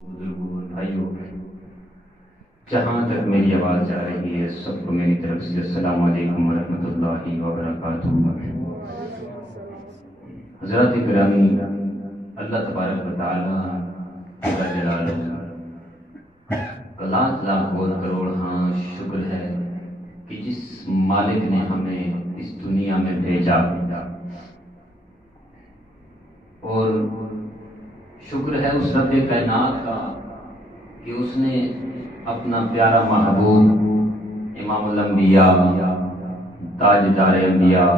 بزرگوں بھائیوں، جہاں تک میری آواز جا رہی ہے سب کو میری طرف سے السلام علیکم ورحمۃ اللہ وبرکاتہ۔ حضرات گرامی، اللہ تبارک و تعالی کا جلالہ لاکھ لاکھ کروڑ شکر ہے کہ جس مالک نے ہمیں اس دنیا میں بھیجا، اور شکر ہے اس رب کائنات کا کہ اس نے اپنا پیارا محبوب امام الانبیاء، تاجدار انبیاء،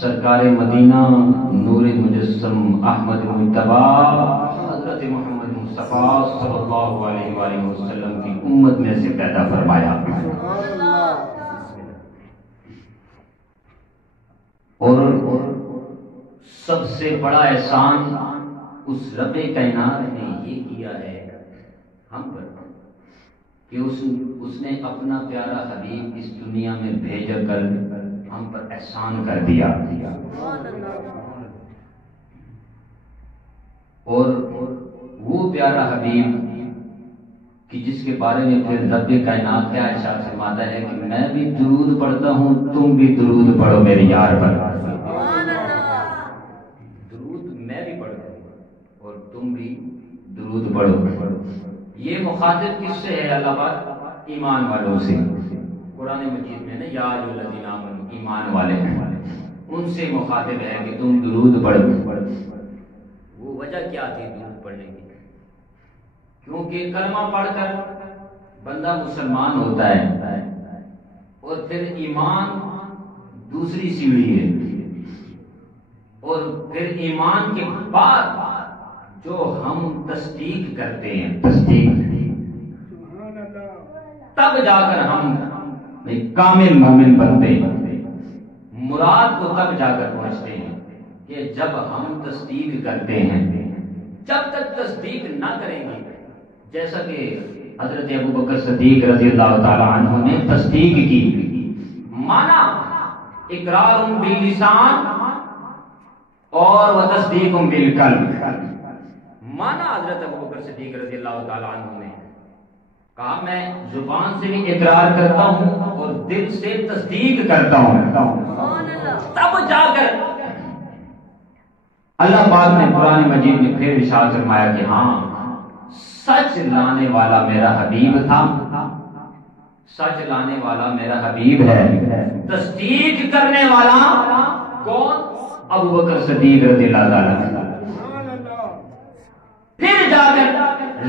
سرکار مدینہ، نور مجسم، احمد مجتبی، حضرت محمد مصطفیٰ صلی اللہ علیہ وآلہ وسلم کی امت میں سے پیدا فرمایا۔ اور سب سے بڑا احسان اس رب کائنات نے یہ کیا ہے ہم پر کہ اس نے اپنا پیارا حبیب اس دنیا میں بھیج کر ہم پر احسان کر دیا۔ اور وہ پیارا حبیب کہ جس کے بارے میں پھر رب کائنات کیا ارشاد فرماتا ہے کہ میں بھی درود پڑھتا ہوں، تم بھی درود پڑھو میرے یار پر۔ درود میں بھی پڑھتا ہوں اور تم بھی درود پڑھو۔ یہ مخاطب کس سے ہے؟ اللہ پاک ایمان والوں سے۔ قرآن مجید میں نا یا ایھا الذین آمنوا، ایمان والے ان سے مخاطب ہے کہ تم درود پڑھو۔ وہ وجہ کیا تھی درود پڑھنے کی؟ کیونکہ کلمہ پڑھ کر بندہ مسلمان ہوتا ہے، اور پھر ایمان دوسری سیڑھی ہے، اور پھر ایمان کے بعد جو ہم تصدیق کرتے ہیں، تب جا کر ہم کامل مومن بنتے ہیں۔ مراد کو تب جا کر پہنچتے ہیں کہ جب ہم تصدیق کرتے ہیں۔ جب تک تصدیق نہ کریں گے، جیسا کہ حضرت ابوبکر صدیق رضی اللہ تعالی عنہ نے تصدیق کی، مانا اقرار باللسان اور وتصدیق بالقلب۔ مانا حضرت ابوبکر صدیق رضی اللہ تعالی عنہ نے کہا میں زبان سے بھی اقرار کرتا ہوں اور دل سے تصدیق کرتا ہوں، تب جا کر اللہ پاک نے قرآن مجید میں پھر ارشاد فرمایا کہ ہاں سچ لانے والا میرا حبیب تھا، سچ لانے والا میرا حبیب ہے۔ تصدیق کرنے والا کون؟ ابوبکر صدیق رضی اللہ تعالی عنہ۔ پھر جا کر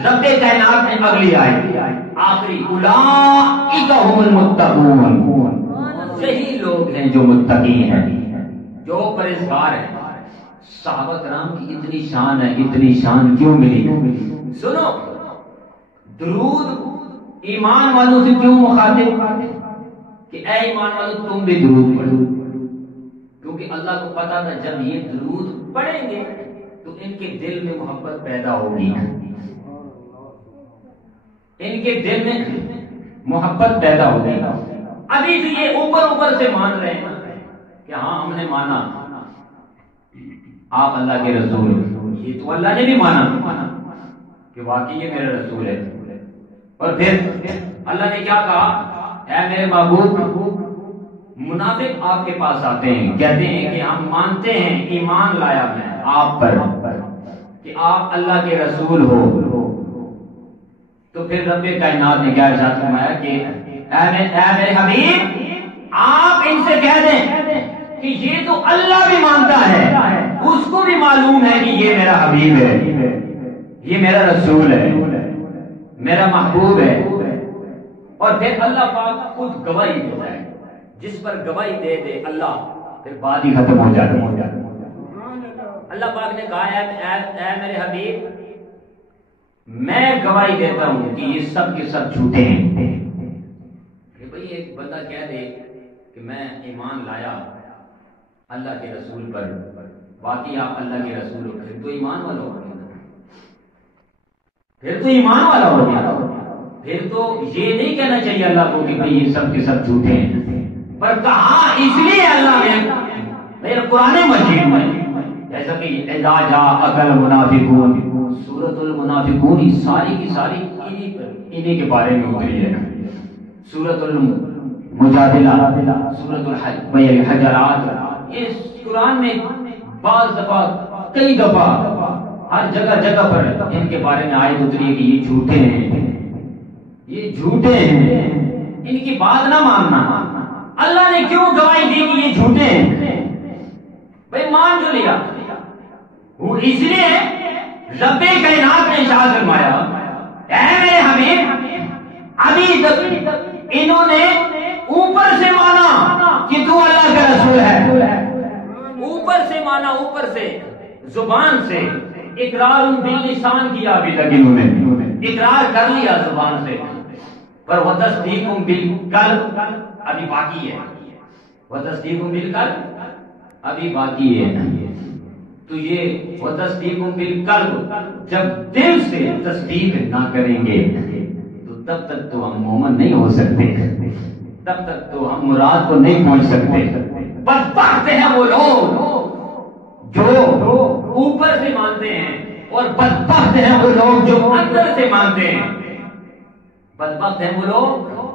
رب کائنات میں اگلی آئے آخری اولئک ھم المتقون، یہی لوگ ہیں جو متقی ہیں، جو پرہیزگار ہیں۔ صحابہ کرام کی اتنی شان ہے، اتنی شان کیوں ملی؟ سنو، درود ایمان والوں سے کیوں مخاطب کہ اے ایمان والوں تم بھی درود پڑھو؟ کیونکہ اللہ کو پتا تھا جب یہ درود پڑھیں گے تو ان کے دل میں محبت پیدا ہوگی، ان کے دل میں محبت پیدا ہوگی۔ ابھی تو یہ اوپر سے مان رہے ہیں کہ ہاں ہم نے مانا آپ اللہ کے رسول، یہ تو اللہ نے بھی مانا کہ واقعی یہ میرا رسول ہے۔ اور پھر اللہ نے کیا کہا؟ اے میرے محبوب، منافق آپ کے پاس آتے ہیں، کہتے ہیں کہ ہم مانتے ہیں، ایمان لایا میں آپ پر کہ آپ اللہ کے رسول ہو۔ تو پھر رب کائنات نے کیا ارشاد فرمایا کہ اے میرے حبیب آپ ان سے کہہ دیں کہ یہ تو اللہ بھی مانتا ہے، اس کو بھی معلوم ہے کہ یہ میرا حبیب ہے، یہ میرا رسول ہے، میرا محبوب ہے۔ اور پھر اللہ پاک خود گواہی دیتا ہے، جس پر گواہی دے دے اللہ پھر بات ہی ختم ہو جاتی ہے۔ اللہ پاک نے کہا اے میرے حبیب میں گواہی دیتا ہوں کہ یہ سب کے سب جھوٹے ہیں۔ کہ بھئی ایک بندہ کہہ دے کہ میں ایمان لایا اللہ کے رسول پر، واقعی آپ اللہ کے رسول ہو، پھر تو ایمان والا ہو گیا، پھر تو ایمان والا ہو گیا۔ پھر تو یہ نہیں کہنا چاہیے اللہ کو کہ بھئی یہ سب کے سب جھوٹے ہیں، پر کہا اس لیے اللہ نے قرآن مجید میں جیسا کہ اذا جاءک المنافقون سورۃ المنافقون ساری کی ساری انہی کے بارے میں اتری ہے. سورۃ المجادلہ، سورۃ الحجرات، اس قرآن میں بعض دفعہ، کئی دفعہ، ہر جگہ جگہ پر ان کے بارے میں آیت اتری ہے کہ یہ جھوٹے ہیں، یہ جھوٹے ہیں، ان کی بات نہ ماننا. اللہ نے کیوں گواہی دی کہ یہ جھوٹے ہیں؟ بھائی مان جو لیا وہ اس لیے رب کائنات نے ارشاد فرمایا اے میرے حبیب، ابھی تک انہوں نے اوپر سے مانا کہ تو اللہ کا رسول ہے، اوپر سے مانا، اوپر سے زبان سے اقرار باللسان کیا، ابھی تک انہوں نے اقرار کر لیا زبان سے، پر وتصدیق بالقلب ابھی باقی ہے، وتصدیق بالقلب ابھی باقی ہے. تو یہ وتصدیق بالقلب جب دل سے تصدیق نہ کریں گے تو تب تک تو ہم مومن نہیں ہو سکتے، تب تک تو ہم مراد کو نہیں پہنچ سکتے. بدبخت ہیں وہ لوگ جو اوپر سے مانتے ہیں، اور بدبخت ہیں وہ لوگ جو اندر سے مانتے ہیں. بدبخت ہیں وہ لوگ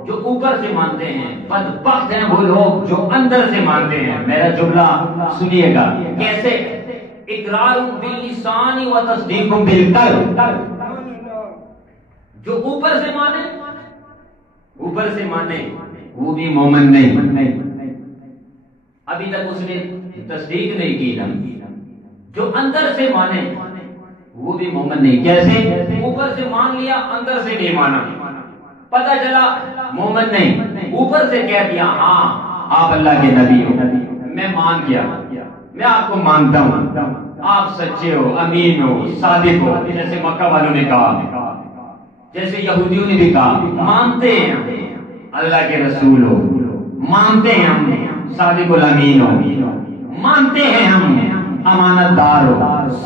جو اوپر سے مانتے ہیں، بدبخت ہیں وہ لوگ جو اندر سے مانتے ہیں. میرا جملہ سنیے گا کیسے. اقرار باللسان و تصدیق بالقلب. جو اوپر سے مانے، اوپر سے مانے وہ بھی مومن نہیں، ابھی تک اس نے تصدیق نہیں کی نا. جو اندر سے مانے وہ بھی مومن نہیں. کیسے؟ اوپر سے مان لیا، اندر سے نہیں مانا، پتہ چلا مومن نہیں. اوپر سے کہہ دیا ہاں آپ اللہ کے نبی ہو، میں مان گیا، میں آپ کو مانتا ہوں، آپ سچے ہو، امین ہو، صادق ہو، جیسے مکہ والوں نے کہا، جیسے یہودیوں نے بھی کہا. مانتے ہیں اللہ کے رسول ہو، مانتے ہیں ہم صادق الامین ہو، مانتے ہیں ہم امانت دار ہو،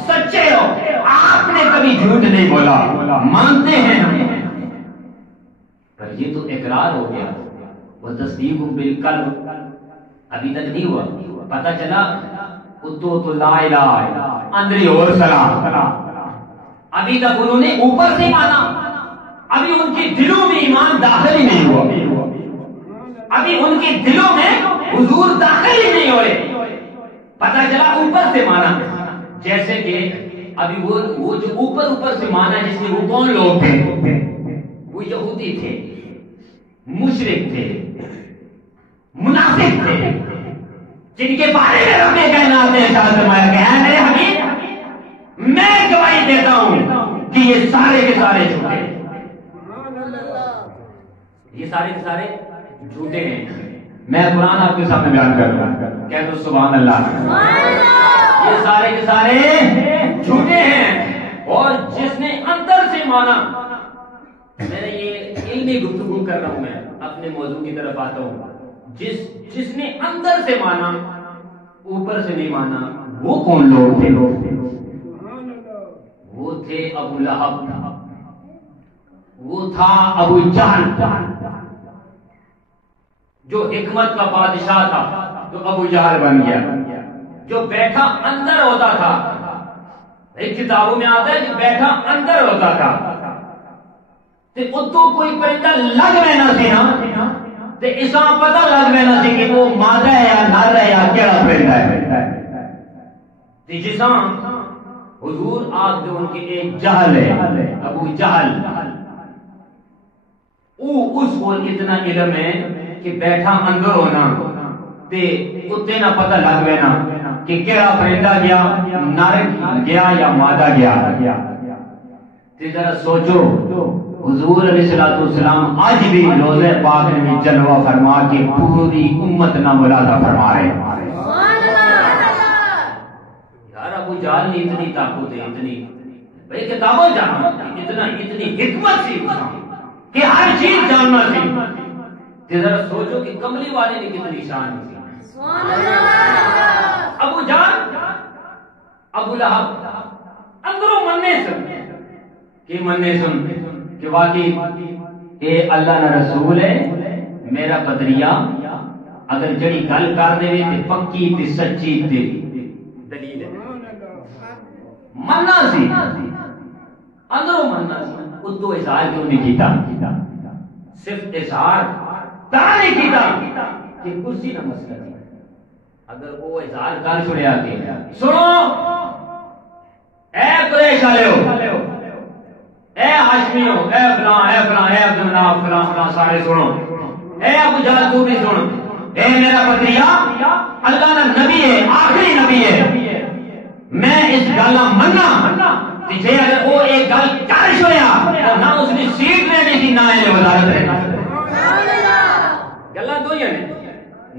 سچے ہو، آپ نے کبھی جھوٹ نہیں بولا، مانتے ہیں ہم. پر یہ تو اقرار ہو گیا. وہ تصدیق بالقلب ابھی تک نہیں ہوا. پتہ چلا تو لا الہ اندری اور سلام. ابھی تک انہوں نے اوپر سے مانا، ابھی ان کے دلوں میں ایمان داخل ہی نہیں ہوا، ابھی ان کے دلوں میں حضور داخل ہی نہیں ہوئے. پتہ چلا اوپر سے مانا. جیسے کہ ابھی وہ جو اوپر سے مانا جس نے، وہ کون لوگ تھے؟ وہ یہودی تھے، مشرک تھے، منافق تھے، جن کے بارے میں رب کائنات نے ارشاد فرمایا کہ اے میرے حبیب، میں گواہی دیتا ہوں کہ یہ سارے کے سارے جھوٹے، یہ سارے کے سارے جھوٹے ہیں. میں قرآن آپ کے سامنے بیان کر رہا ہوں، کہہ دو سبحان اللہ. یہ سارے کے سارے جھوٹے ہیں. اور جس نے اندر سے مانا، میں یہ علمی گفتگو کر رہا ہوں، میں اپنے موضوع کی طرف آتا ہوں. جس نے اندر سے مانا، اوپر سے نہیں مانا، وہ کون لوگ تھے؟ وہ تھے ابو لہب، وہ تھا ابو جہل جو حکمت کا بادشاہ تھا، تو ابو جہل بن گیا. جو بیٹھا اندر ہوتا تھا، ایک کتابوں میں آتا ہے کہ بیٹھا اندر ہوتا تھا، تو کوئی پرندہ لگ میں نہ سی نا، تو اسا پتہ لگ میں نہ سی کہ وہ مادہ ہے یا نر ہے یا کیڑا پرندہ ہے. جسا حضور آج جو ان کے ایک جہل ہے، ابو جہل، اس کو اتنا علم ہے کہ بیٹھا اندر ہونا تے کتے نہ پتہ لگ وینا کہ کیڑا پرندہ گیا، نر گیا یا مادہ گیا. تے ذرا سوچو، حضور علیہ السلام آج بھی روزہ پاک میں جلوہ فرما کے پوری امت نہ ملاحظہ فرما رہے ہیں. یار ابو جہل نے اتنی طاقت ہے، اتنی بھائی کتابوں جانا، اتنی حکمت سی کہ ہر چیز جاننا سی. ذرا سوچو کہ کملی والے نے کتنی شان تھی. ابو جہل، ابو لہب اندروں مننے سن کہ واقعی اے اللہ نہ رسول ہے، میرا بدریا اگر جڑی گل کر دے تے پکی تے سچی تے دلیل ہے، مننا سی. اندروں مننا ادو اظہار کیوں نہیں کیتا؟ صرف اظہار تا نہیں کیتا کہ کرسی نہ مسئلہ تھی. اگر وہ اظہار کر چھڑیا کہ سنو اے قریش والےو، اے ہاشمیو، اے فلاں اے فلاں اے عبد المناف فلاں فلاں سارے سنو، اے ابو جہل تو بھی سن، اے میرا پتریا اللہ کا نبی ہے، آخری نبی ہے، میں اس گل مننا کہ جے اگر وہ ایک گل کر چھوڑیا نہ اس کی سیٹ رہنی تھی نہ یہ وزارت رہنی. گلاں دو ہی ہیں،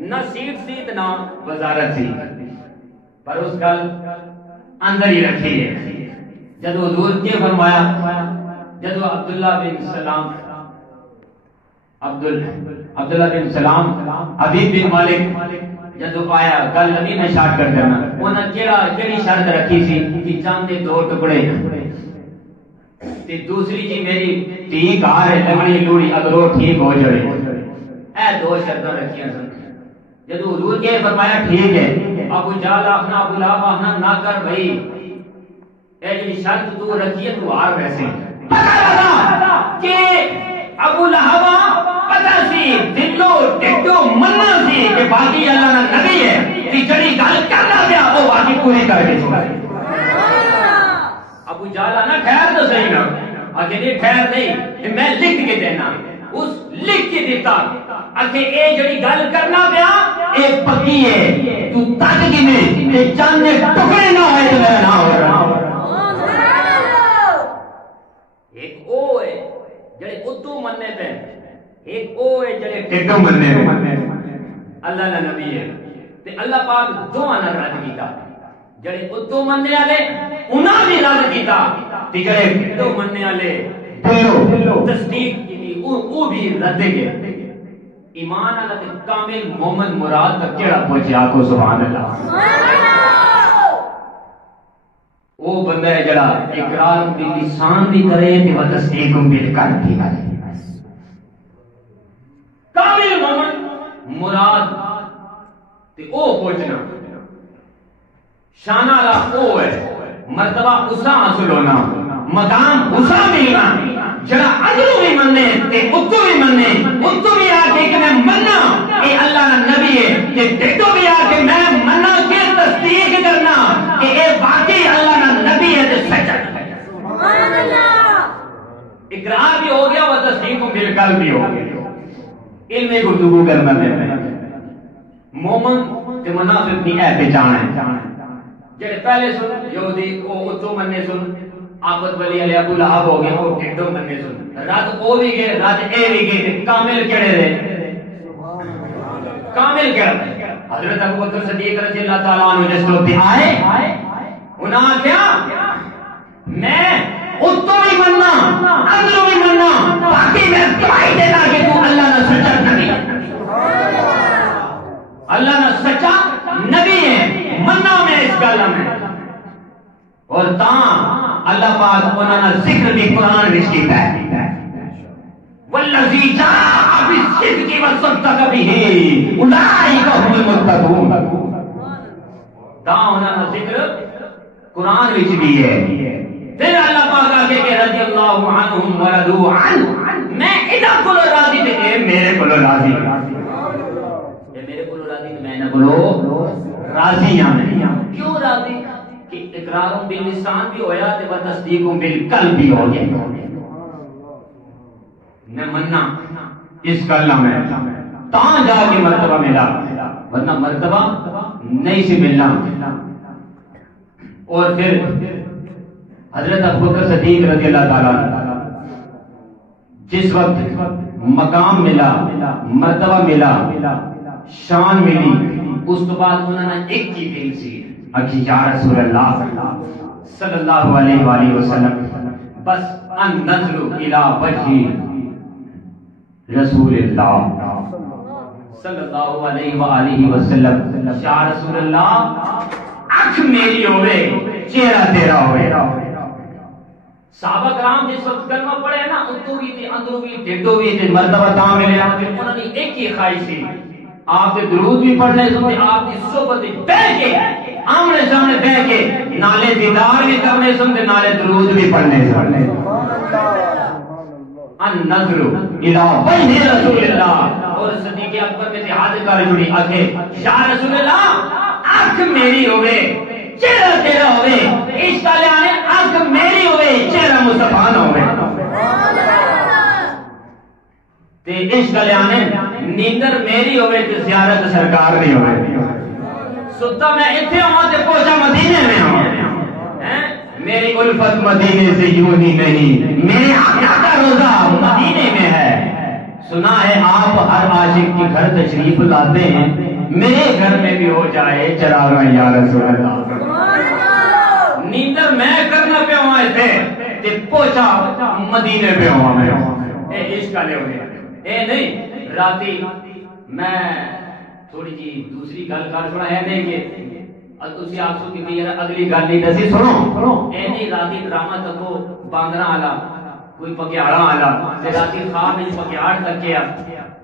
نہ سیٹ سی تے نہ وزارت سی، پر اس گل اندر ہی رکھی ہے. جب حضور کے فرمایا، جب عبداللہ بن سلام عبداللہ بن سلام حبیب بن مالک جدو آیا گل نبی میں شارٹ کر دینا، انہاں کیڑی شرط رکھی سی کہ چاند دے 2 ٹکڑے تے دوسری جی میری ٹھیک آ رہے لگڑی لوڑی اگر وہ ٹھیک ہو جائے، اے 2 شرطیں رکھیاں سن. جدو حضور کے فرمایا ٹھیک ہے، ابو جہل آخنا ابو لہب آخنا نہ کر بھائی، اے جی شرط تو رکھی ہے تو ہار ویسے. پتہ لگا کہ ابو لہب پتہ سی دلو ٹڈو مننا سی کہ باقی اللہ کا نبی ہے کہ جڑی گل کرنا پیا وہ باقی پوری کر کے چھوڑے. ابو جہل نا خیر تو صحیح نا، اگے نہیں خیر نہیں میں لکھ کے دینا، اس لکھ کے دیتا اگے اے جڑی گل کرنا پیا اے پکی ہے، تو تک کی میں تے چاند دے ٹکڑے نہ ہوئے تو میں نہ ہو رہا. ایک او ہے جڑے ادو مننے پہ، ایک او ہے جڑے ٹڈو مننے پہ. اللہ کا نبی ہے تے اللہ پاک دوواں نال رد کیتا، جڑے ادو مننے والے انہاں بھی رد کیتا تے جڑے ٹڈو مننے والے دلو تصدیق کی او بھی رد گئے. ایمان والا تے کامل مومن مراد تک کیڑا پہنچیا کو سبحان اللہ. وہ بندہ ہے جڑا اقرار باللسان بھی کرے تے تصدیق بالقلب بھی کرے. کامل مومن مراد تے او پہنچنا شان والا او ہے، مرتبہ اسا حاصل ہونا، مقام اسا ملنا جڑا اندروں بھی مننے تے اتوں بھی مننے، اتوں بھی آ کے کہ میں مننا اے اللہ کا نبی ہے، تے ٹڈو بھی آ کے میں مننا کہ تصدیق کرنا کہ اے واقعی اللہ کا نبی ہے تے سچا. سبحان اللہ. اقرار بھی ہو گیا اور تصدیق بالقلب بھی ہو گیا. علم گفتگو کرنا ہے مومن تے منافق دی اے پہچان ہے. جڑے پہلے سن یہودی او اتوں مننے سن، آبد ولی علی ابو لہب ہو گئے وہ ٹڈو مننے سن، رات او بھی گئے رات اے بھی گئے. کامل کیڑے رہے؟ کامل کیڑے؟ حضرت ابو بکر صدیق رضی اللہ تعالیٰ عنہ جس کو آئے انہاں کیا میں اتوں بھی مننا اندروں بھی مننا، باقی میں گواہی دینا کہ تو اللہ کا سچا نبی ہے، اللہ کا سچا نبی ہے، مننا میں اس گل میں. اور تاں اللہ پاک انہاں دا ذکر بھی قرآن وچ کیتا ہے، والذی جاء بالصدق وصدق به اولئک هم المتقون. تاں انہاں دا ذکر قرآن وچ بھی ہے. پھر اللہ پاک آگے کہ رضی اللہ عنہم ورضوا عنہ، میں انہاں کو راضی تے اے میرے کو راضی، اے میرے کو راضی تے میں انہاں کو راضی ہاں. کیوں راضی؟ کہ اقرار باللسان بھی ہویا تے تصدیق بالقلب بھی ہو گیا. میں مننا اس گل میں تاں جا کے مرتبہ ملا، ورنہ مرتبہ نہیں سی ملنا. اور پھر حضرت ابوبکر صدیق رضی اللہ تعالیٰ جس وقت مقام ملا، مرتبہ ملا، شان ملی، اس تو بعد انہوں نے ایک کی دل سی اکھی یا رسول اللہ صلی اللہ علیہ وآلہ وسلم، بس ان نظر الى وجہ رسول اللہ صلی اللہ علیہ وآلہ وسلم. یا رسول اللہ اکھ میری ہوئے چہرہ تیرا ہوئے. صحابہ کرام جس وقت کلمہ پڑھے نا اتو بھی تھے اندرو بھی ٹھڈو بھی تھے، مرتبہ تاں ملے. پھر انہوں نے ایک ہی خواہش تھی، آپ کے درود بھی پڑھنے سنتے، آپ کی صحبت بیٹھ کے آمنے سامنے بہ کے نالے دیدار بھی کرنے سن تے نالے درود بھی پڑھنے سن النظر الى وجه رسول اللہ اور صدیق اکبر میں ہاتھ کر جڑی آکھے یا رسول اللہ آنکھ میری ہوئے چہرہ تیرا ہوئے عشق والے آنے آنکھ میری ہوئے چہرہ مصطفیٰ نہ ہوئے تے عشق والے آنے نیندر میری ہوئے تے زیارت سرکار نہیں ہوئے ستا میں اتنے ہوں تے پوچھا مدینے میں ہوں میری الفت مدینے سے یوں ہی نہیں میرے آقا کا روزہ مدینے میں ہے سنا ہے آپ ہر عاشق کے گھر تشریف لاتے ہیں میرے گھر میں بھی ہو جائے چراغاں یا رسول اللہ نیندر میں کرنا پہ ہوا تھے تے پوچھا مدینے پہ ہوا میں اے عشق والے ہوئے اے نہیں راتی میں تھوڑی جی دوسری گل کر چھوڑا ہے نہیں کہ تسی آپ سو کہ یار اگلی گل نہیں دسی سنو اے نہیں راتی ڈرامہ تکو باندرا والا کوئی پگیاڑا والا تے راتی خواب میں پگیاڑ تک کیا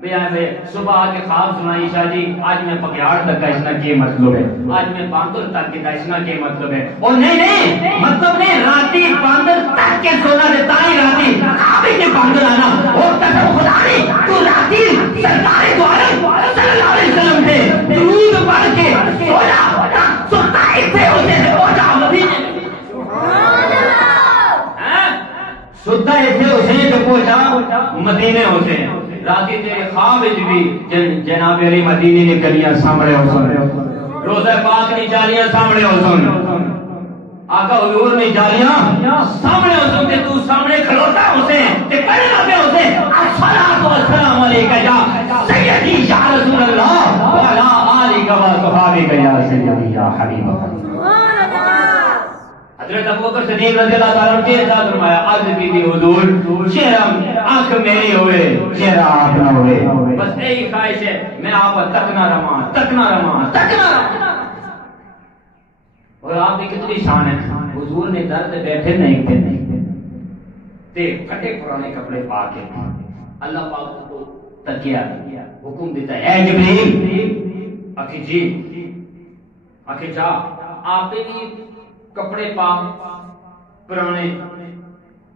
بے صبح آ کے خواب سنائی شاہ جی آج میں پگیاڑ تک کا اس کا کیا مطلب ہے آج میں باندر تک کا اس کا کیا مطلب ہے اور نہیں مطلب نہیں راتی باندر تک کے سونا دیتا ہی راتی خواب کے باندر آنا اور قسم خدا نہیں تو راتی سرکار دو عالم صلی اللہ علیہ وسلم سے درود پڑھ کے سونا سوتا اسے اسے پہنچا مدینے سوتا اسے اسے پہنچا مدینے ہوتے ہیں راتی تیرے خواب بھی جناب علی مدینے نے گلیاں سامنے ہو سن روزہ پاک نے جالیاں سامنے ہو سن آقا حضور نے جالیاں سامنے ہو سن تے تو سامنے کھلوتا حسین تے کہنا پہ حسین الصلاۃ والسلام علیکہ یا سیدی یا رسول اللہ وعلی آلک و صحابک یا سیدی یا حبیب اللہ حضرت ابوبکر صدیق رضی اللہ تعالیٰ عنہ کے ارشاد فرمایا عرض کی تھی حضور چہرہ آنکھ میری ہوئے چہرہ آپ نہ ہوئے بس یہی خواہش ہے میں آپ تکنا رہا اور آپ کی کتنی شان ہے حضور نے درد بیٹھے نہیں تے پھٹے پرانے کپڑے پا کے اللہ پاک کو تکیا حکم دیتا ہے اے جبریل آخی جی آخی جا آپ بھی کپڑے پا پرانے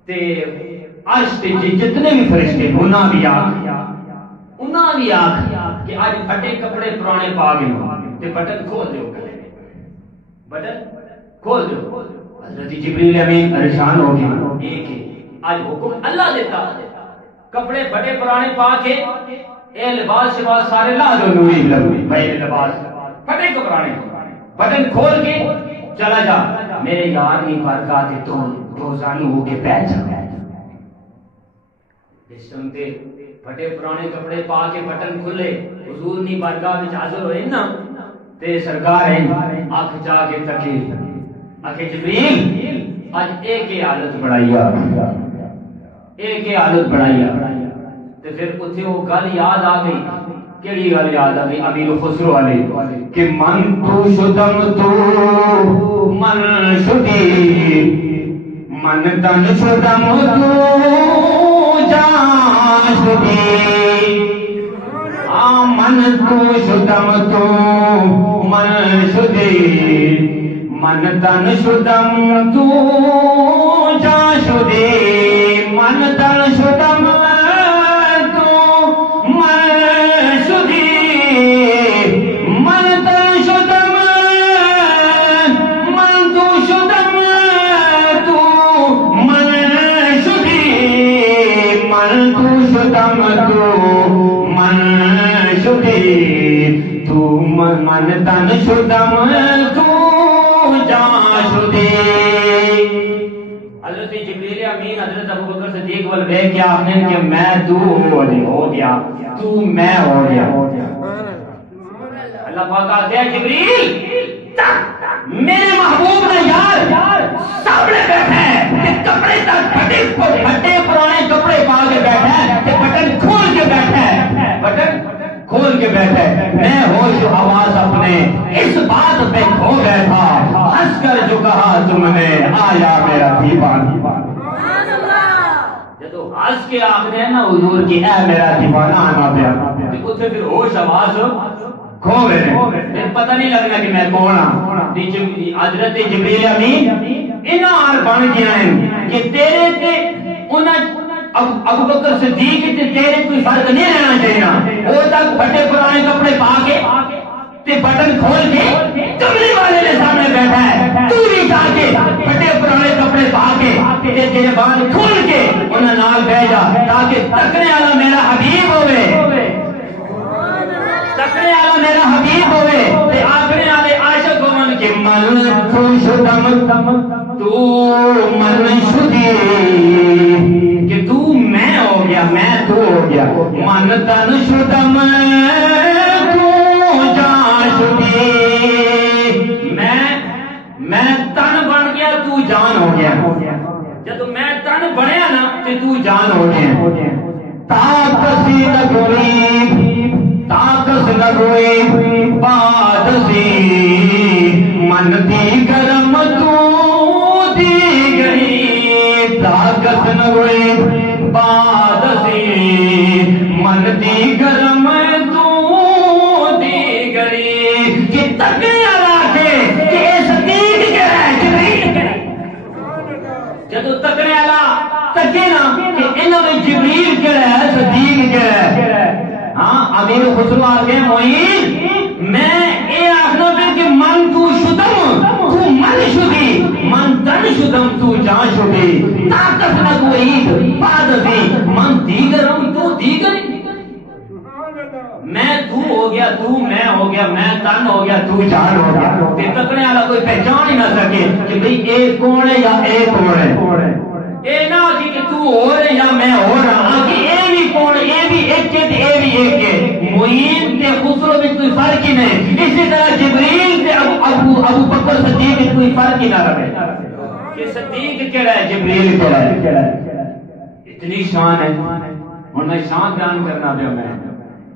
تے عرش تے جتنے بھی فرشتے انہاں بھی آکھ کہ آج پھٹے کپڑے پرانے پا گئے تے بٹن کھول دیو گلے بٹن کھول دیو حضرت جبریل امین پریشان ہو گیا ایک ہے آج حکم اللہ دیتا کپڑے پھٹے پرانے پا کے اے لباس شباس سارے لا دو نوری بھائی لباس پھٹے پرانے بٹن کھول کے چلا جا میرے یار نہیں برکات تو روزانو ہو کے بیٹھ جا اس سنتے پھٹے پرانے کپڑے پا کے بٹن کھلے حضور نہیں برکات وچ حاضر ہوئے نا تے سرکار ہیں آنکھ جا کے تکے آکھے جبریل آج ایک ہی حالت بڑھائیا تے پھر اتھے وہ گل یاد آ گئی کیڑی گل یاد آ گئی امیر خسرو والے کہ من تو شدم تو من شدی من تن شدم تو جان شدی من تو شدم تو من شدی من تن شدم تو جان شدی من تن شدم من تن شدم تو جان شدی حضرت جبریل امین حضرت ابوبکر صدیق ول دیکھ کے آپ نے کہ میں تو ہو گیا تو میں ہو گیا اللہ پاک کہتے ہیں جبریل میرے محبوب نے یار سامنے بیٹھا ہے کہ کپڑے تک پھٹے پرانے کپڑے پا کے بیٹھا ہے کہ بٹن کھول کے بیٹھا ہے بٹن کھول کے بیٹھے میں ہوش آواز اپنے اس بات پہ کھو بیٹھا ہنس کر جو کہا تم نے آیا میرا دیوانہ جدو ہنس کے آخر ہے نا حضور کی اے میرا دیوانہ آنا پیا اسے پھر ہوش آواز کھو گئے پھر پتہ نہیں لگنا کہ میں کون ہوں حضرت جبریل امین انہاں آر بن گیا ہیں کہ تیرے تے انہاں ابو بکر صدیق تے تیرے کوئی فرق نہیں رہنا چاہیے. وہ تک پھٹے پرانے کپڑے پا کے تے بٹن کھول کے کمرے والے کے سامنے بیٹھا ہے, تو بھی جا کے پھٹے پرانے کپڑے پا کے تے تیرے بال کھول کے انہاں نال بیٹھ جا تاکہ تکنے والا میرا حبیب ہوے, تکنے والا میرا حبیب ہوے تے آکھنے والے عاشق ہون کہ من خوش دم تو من شدی کہ تو میں ہو گیا میں تو ہو گیا, من تن شدم تو جان شدی, میں تن بن گیا تو جان ہو گیا. جب میں تن بنیا نا تے تو جان ہو گیا. تاکسی لگوئی تاکس لگوئی بات سی من دی گرم تو دی گئی, طاقت لگوئی بات سی من دی گرم تو دی گئی. کہ تکیا راکھے کہ صدیق کے ہے جبریل کے, جدو تکنے والا تکے نا کہ انہوں نے جبریل کے ہے صدیق کے ہے. ہاں امیر خسرو آگے معین میں اے آخنا پہ کہ من تو شدم تو من شدی, من تن شدم تو جان شدی, طاقت نہ کوئی بات دی من دیگرم تو دیگری. میں تو ہو گیا تو میں ہو گیا میں تن ہو گیا تو جان ہو گیا. کہ تکنے والا کوئی پہچان ہی نہ سکے کہ بھئی اے کون ہے یا اے کون ہے. اے نہ کہ تو ہو رہے یا میں ہو رہا کہ اے بھی کون اے بھی ایک ہے اے بھی ایک ہے. معین تے خسرو میں کوئی فرق ہی نہیں. اسی طرح جبریل تے ابو بکر صدیق میں کوئی فرق ہی نہ رہے کہ صدیق کہڑا ہے جبریل کہڑا ہے. اتنی شان ہے. اور میں شان بیان کرنا پیا, میں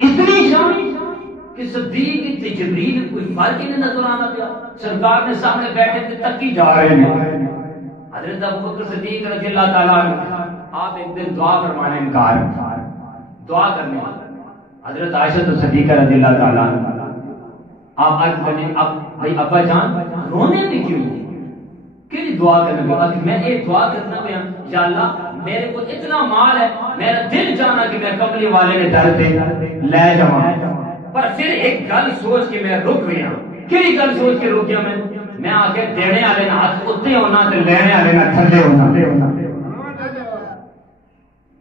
اتنی شان کہ صدیق تے جبریل کوئی فرق ہی نہیں نظر آنا پیا. سرکار نے سامنے بیٹھے تے تکی جا رہے ہیں. حضرت ابو بکر صدیق رضی اللہ تعالیٰ عنہ آپ ایک دن دعا فرمانے انکار دعا کرنے حضرت عائشہ صدیقہ رضی اللہ تعالیٰ عنہ آپ عرض کرنے اب بھائی ابا جان رونے میں کیوں کہ دعا کرنے لگا کہ میں ایک دعا کرنا پہ یا اللہ میرے کو اتنا مال ہے میرا دل چاہنا کہ میں کملی والے نے در دے لے جاؤں, پر پھر ایک گل سوچ کے میں رک گیا. کیڑی گل سوچ کے رک گیا میں آ کے دینے والے نہ ہاتھ اتنے ہونا تے لینے والے نہ تھلے ہونا.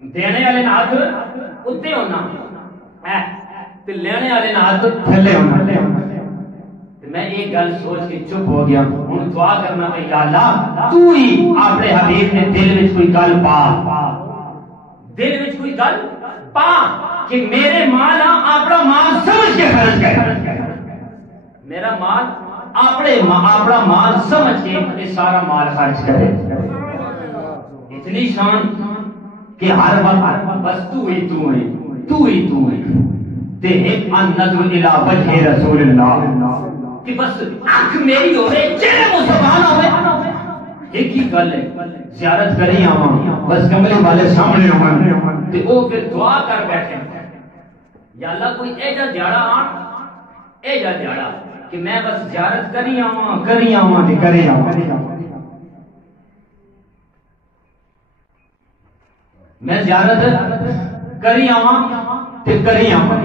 دینے والے نہ ہاتھ اتنے ہونا تے لینے والے نہ ہاتھ تھلے ہونا. میں ایک گل سوچ کے چپ ہو گیا. ہن دعا کرنا کہ یا اللہ تو ہی اپنے حبیب نے دل وچ کوئی گل پا, دل وچ کوئی گل پا کہ میرے مال اپنا مال سمجھ کے خرچ کرے. میرا مال اپنا مال سمجھ کے سارا مال خرچ کرے. اتنی شان کہ ہر وقت بس تو ہی تو ہے تو ہی تو ہے. تے ایک ان نظر الی وجہ رسول اللہ کہ بس آنکھ میری ہوئے چہرے مصطفیٰ ہوئے. ایک ہی گل ہے زیارت کریں آواں بس کمرے والے سامنے ہوئے تے او پھر دعا کر بیٹھے یا اللہ کوئی ایجا دیاڑا آن ایجا دیاڑا کہ میں بس زیارت کری آواں تے کری آواں. میں زیارت کری آواں تے کری آواں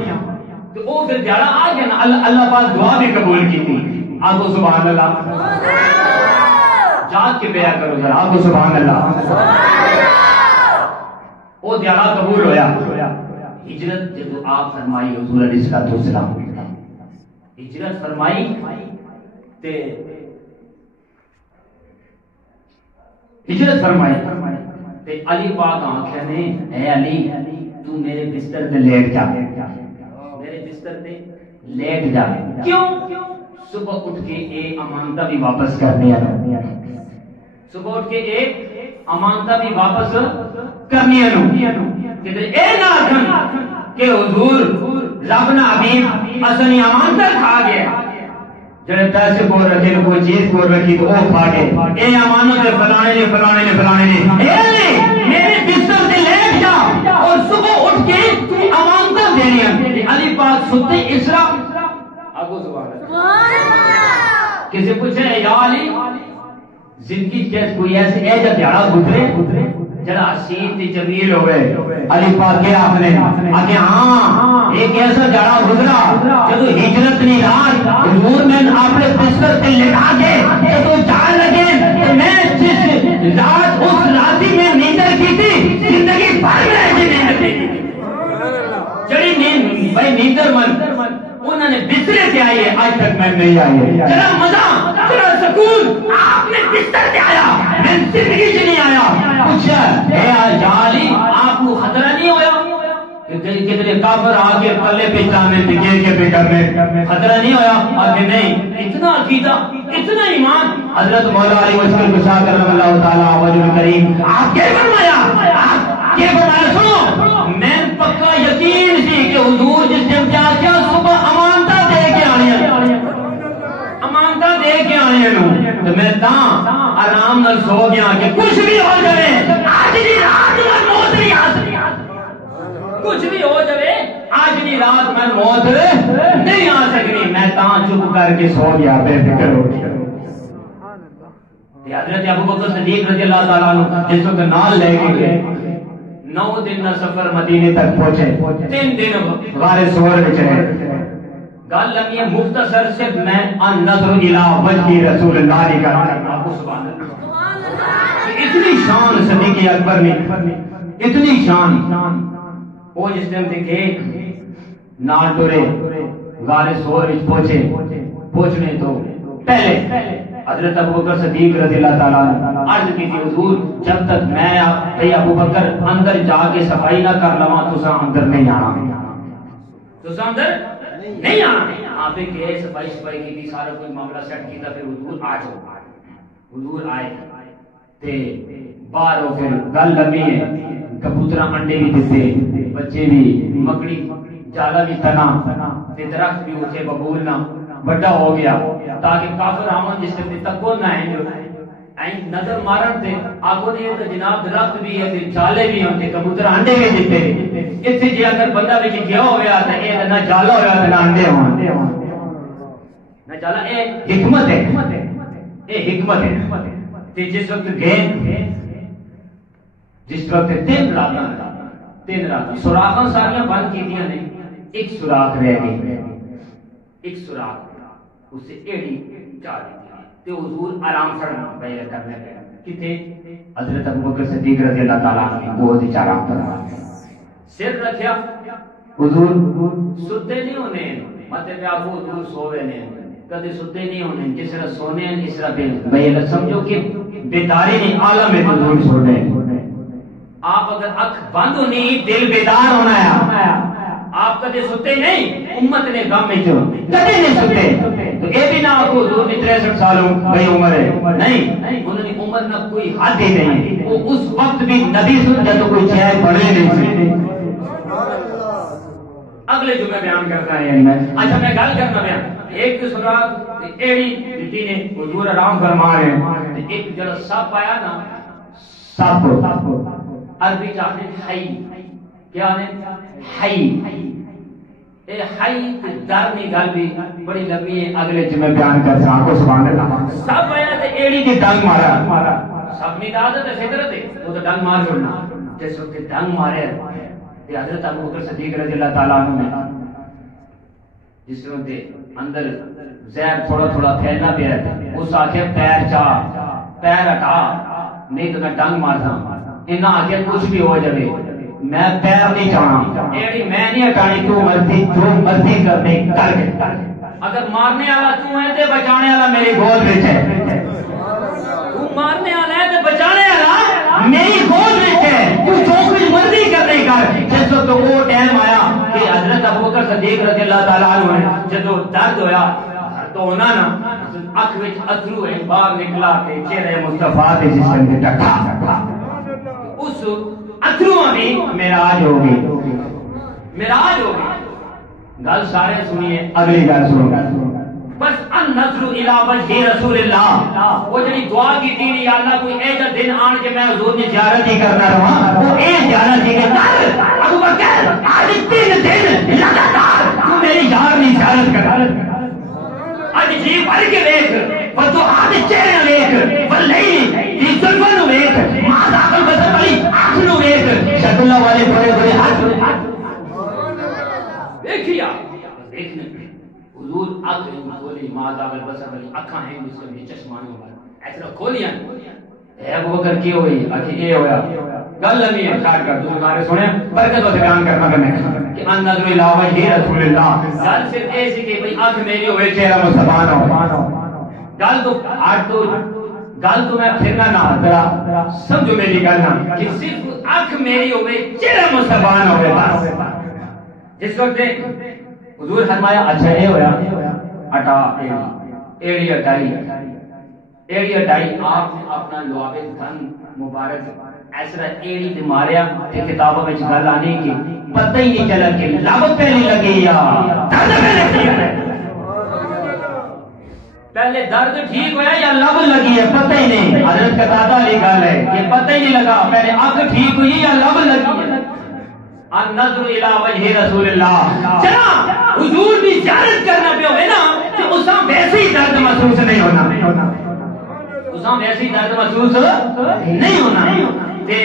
تو او پھر دیاڑا آ گیا نا. اللہ پاک دعا بھی قبول کی تھی. آپ کو سبحان اللہ جاگ کے بیان کرو ذرا. آپ کو سبحان اللہ او دیاڑا قبول ہویا. ہجرت جب آپ فرمائی حضور علیہ الصلوۃ والسلام ہجرت فرمائی تے ہجرت فرمائی تے علی پاک آنکھیں نے اے علی تو میرے بستر تے لیٹ جا, میرے بستر تے لیٹ جا. کیوں؟ صبح اٹھ کے ایک امانتہ بھی واپس کرنی ہے. صبح اٹھ کے ایک امانتہ بھی واپس کرنی ہے. کہ اے نہ کہ حضور رب نہ حبیب اسنی امانتہ کھا گیا. جڑے پیسے کو رکھے کوئی چیز کو رکھی تو وہ کھا گئے. اے امانت فلانے نے میرے بستر سے لیٹ جا اور صبح اٹھ کے تو امانتہ دینی ہے. علی پاک ستے اسرا ابو سبحان اللہ کسی پوچھے یا علی زندگی کیسے کوئی ایسے ایجا دیارہ گزرے جڑا حسین تے جمیل ہوئے علی پاک کیا آپ نے آگے ہاں ایک ایسا جڑا گزرا جدو ہجرت نہیں رات حضور میں اپنے بستر تے لٹا کے جدو جان لگے کہ میں جس رات اس راتی میں نیندر کی تھی زندگی بھر میں ایسی نیندر کی جڑی نیند بھائی نیندر من انہوں نے بسترے سے آئی ہے آج تک میں نہیں آئی ہے ذرا مزہ ذرا سکون آپ نے بستر سے آیا میں زندگی سے نہیں آیا پوچھا اے جالی آپ کو خطرہ نہیں ہویا کتنے کافر آگے پلے پہ چاہنے دکھے کے پہ کرنے خطرہ نہیں ہویا آگے نہیں اتنا عقیدہ اتنا ایمان حضرت مولا علی وسلم کشا کرم اللہ تعالیٰ وجل کریم آپ کے فرمایا سنو میں پکا یقین سی کہ حضور جس دن کیا کیا صبح امانتہ دے کے آنے امانتہ دے کے آنے تو میں آرام نہ سو گیا کہ کچھ بھی ہو جائے آج دی رات میں موت نہیں آ سکتی کچھ بھی ہو جائے آج دی رات میں موت نہیں آ سکتی میں چپ کر کے سو گیا بے فکر ہو گیا حضرت ابو بکر صدیق رضی اللہ تعالیٰ عنہ جس وقت نال لے کے گئے 9 دن سفر مدینے تک پہنچے 3 دن غار ثور وچ رہے گل لگی ہے مختصر صرف میں ان نظر الی وجہ رسول اللہ کی کرنا سبحان اللہ اتنی شان صدیق اکبر نے اتنی شان وہ جس دن دیکھے نال ٹرے غار ثور وچ پہنچنے تو پہلے حضرت ابو بکر صدیق رضی اللہ تعالیٰ عنہ عرض کی تھی حضور جب تک میں ابو بکر اندر جا کے صفائی نہ کر لواں تو اندر نہیں آنا تو اندر نہیں آنا آپ نے کہ صفائی کی تھی سارا کوئی معاملہ سیٹ کیتا پھر حضور آ جاؤ حضور آئے تے باہر ہو پھر گل لگی ہے کبوتراں انڈے بھی دیتے بچے بھی مکڑی جالا بھی تنا تے درخت بھی اٹھے ببول نہ بڑا ہو گیا تاکہ کافر آمن جس سے تکو نہ ہیں جو این نظر مارن تے آگو نے تو جناب درخت بھی ہے تے جالے بھی ہیں تے کبوتر انڈے بھی دیتے اتنے جی اگر بندہ بھی گیا ہو گیا تے اے نہ جالا ہو گیا تے نہ انڈے ہوں نہ جالا اے حکمت ہے اے حکمت ہے تے جس وقت گئے جس وقت 3 راتاں سوراخاں ساریاں بند کیتیاں نے ایک سوراخ رہ گئی ایک سوراخ اسے ایڑی چار دی تے حضور آرام فرما بیعت کرنے گئے کتے حضرت ابو بکر صدیق رضی اللہ تعالیٰ عنہ بہت ہی آرام فرما سر رکھیا حضور ستے نہیں ہونے مطلب کہ آپ حضور سوے نہیں کدے ستے نہیں ہونے جس طرح سونے ہیں اس طرح بیعت سمجھو کہ بیداری نہیں عالم میں حضور سونے آپ اگر اکھ بند ہونی دل بیدار ہونا ہے آپ کدے ستے نہیں امت نے غم میں جو کدے نہیں ستے تو اے بھی نہ آپ کو حضور کی 63 سالوں بھئی عمر ہے نہیں انہوں نے عمر نہ کوئی حد ہی نہیں وہ اس وقت بھی نبی سن جب کوئی چائے پڑھے نہیں سکتے اگلے جمعہ بیان کرتا ہے میں اچھا میں گل کرنا بیان ایک سراغ ایڑی دیتی نے حضور آرام فرما رہے ہیں ایک جڑا سپ آیا نا سپ عربی چاہتے حی کیا ہے حی اے حی در نہیں گل بھی بڑی لمبی ہے اگلے جمعے بیان کر سکاں کو سبحان اللہ سب آیا تے ایڑی دی ڈنگ مارا سب نہیں عادت ہے فطرت ہے وہ تو ڈنگ مار چھوڑنا جس وقت ڈنگ مارے تے حضرت ابو بکر صدیق رضی اللہ تعالیٰ عنہ نے جس وقت اندر زہر تھوڑا تھوڑا پھیلنا پیا اس آخر پیر پیر ہٹا نہیں تو میں ڈنگ مارتا انہاں آخر کچھ بھی ہو جائے میں پیر نہیں چاہنا ایڑی میں نہیں ہٹانی تو مرضی کرنے کر کے اگر مارنے والا تو ہے تے بچانے والا میری گود وچ ہے تو مارنے والا ہے تے بچانے والا میری گود وچ ہے تو جو کچھ مرضی کرنے کر جس وقت وہ ٹائم آیا کہ حضرت ابو بکر صدیق رضی اللہ تعالیٰ عنہ نے جدو درد ہویا تو انہاں نا اکھ وچ اتھرو ہے باہر نکلا تے چہرے مصطفیٰ دے جسم تے ٹکا اس اتھرو بھی معراج ہو گئی معراج ہو گئی گل سارے سنیے اگلی گل سنو بس ان نظر الی وجہ رسول اللہ وہ جڑی دعا کی تھی یا اللہ کوئی ایسا دن آن کے میں حضور کی زیارت ہی کرنا رہا وہ اے زیارت ہی کہ ابو بکر آج 3 دن لگاتار تو میری یار کی زیارت کر آج جی بھر کے دیکھ فتوحات چہرے ویکھ واللیل دی زلفن ویکھ ما داخل بسر والی آنکھ نو ویکھ شد اللہ والے بڑے بڑے ہاتھ دیکھیا دیکھنے حضور آنکھ کھولی ما داخل بسر والی آنکھاں ہیں اس کے چشمانے والا ایسا کھولیا اے ابو بکر کی ہوئی اکھی اے ہویا گل نہیں ہے شاید کر دوسرے بارے سنے برکت سے بیان کرنا کرنے کہ ان نظر الہ وجہ رسول اللہ گل صرف ایسی کہ بھئی آنکھ میری ہوئے چہرہ مصطفیٰ ہو گل تو آج تو گل تو میں پھرنا نہ ذرا سمجھو میری گل نہ کہ صرف آنکھ میری ہوئے چہرہ مصطفیٰ ہوئے بس جس وقت حضور فرمایا اچھا اے ہویا اٹا ایڑی اٹائی ایڑی اٹائی آپ نے اپنا لعاب دھن مبارک ایسا ایڑی تے ماریا تے کتابوں میں گل آنی کی پتہ ہی نہیں چلا کہ لب پہ نہیں لگی یا درد میں لگی پہلے درد ٹھیک ہوا یا لب لگی ہے پتہ ہی نہیں حضرت قتادہ علی گل ہے کہ پتہ ہی نہیں لگا پہلے آنکھ ٹھیک ہوئی یا لب لگی ہے النظر الى وجہ رسول اللہ چلا حضور بھی زیارت کرنا پہ ہوئے نا کہ اس ہم ویسے ہی درد محسوس نہیں ہونا اس ہم ویسے ہی درد محسوس نہیں ہونا تے